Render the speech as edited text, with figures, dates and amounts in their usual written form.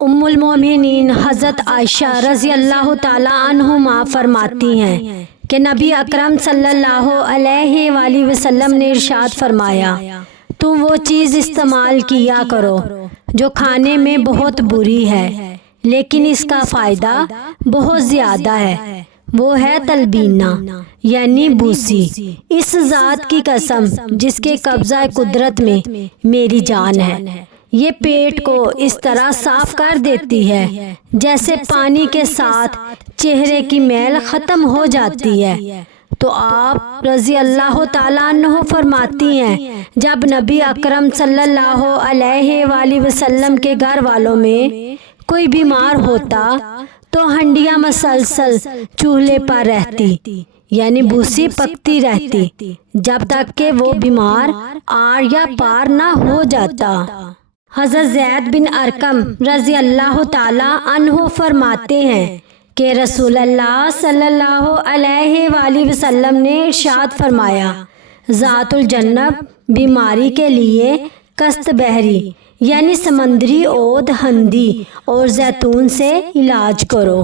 ام المومنین حضرت عائشہ رضی اللہ تعالی عنہما فرماتی ہیں کہ نبی اکرم صلی اللہ علیہ وآلہ وسلم نے ارشاد فرمایا، تم وہ چیز استعمال کیا کرو جو کھانے میں بہت بری ہے لیکن اس کا فائدہ بہت زیادہ ہے، وہ ہے تلبینہ یعنی بوسی۔ اس ذات کی قسم جس کے قبضہ قدرت میں میری جان ہے، یہ پیٹ کو اس طرح صاف کر دیتی ہے جیسے پانی کے ساتھ چہرے کی میل ختم ہو جاتی ہے۔ تو آپ رضی اللہ تعالیٰ عنہ فرماتی ہیں، جب نبی اکرم صلی اللہ علیہ وآلہ وسلم کے گھر والوں میں کوئی بیمار ہوتا تو ہنڈیاں مسلسل چولہے پر رہتی یعنی بوسی پکتی رہتی جب تک کہ وہ بیمار آر یا پار نہ ہو جاتا۔ حضرت زید بن ارقم رضی اللہ تعالی عنہ فرماتے ہیں کہ رسول اللہ صلی اللہ علیہ وآلہ وسلم نے ارشاد فرمایا، ذات الجنب بیماری کے لیے کست بحری یعنی سمندری عود ہندی اور زیتون سے علاج کرو۔